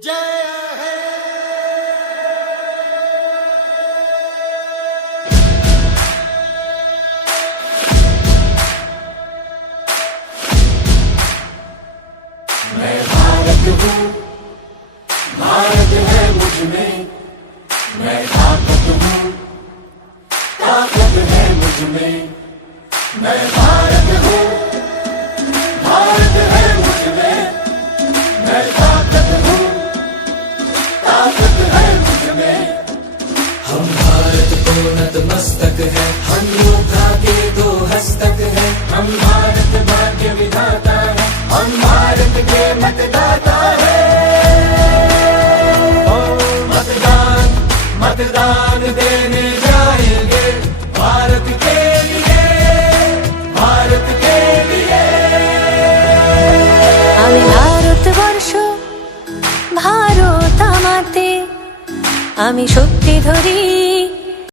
मैं भारत हूँ, भारत है मुझ में, मैं ताकत हूँ, ताकत है मुझ में। मैं भारत हूँ, भारत है मुझ में, मैं ताकत हूँ, ताकत है मुझ में। हम भारत को नतमस्तक है, हम योद्धा के दो हस्तक है। हम भारत भाग्य विधाता है, हम भारत के मतदाता है। मतदान मतदान देने जाएंगे भारत के लिए, भारत के लिए। আমি ভারতবর্ষ, ভারত আমাতে, আমি শক্তি ধরি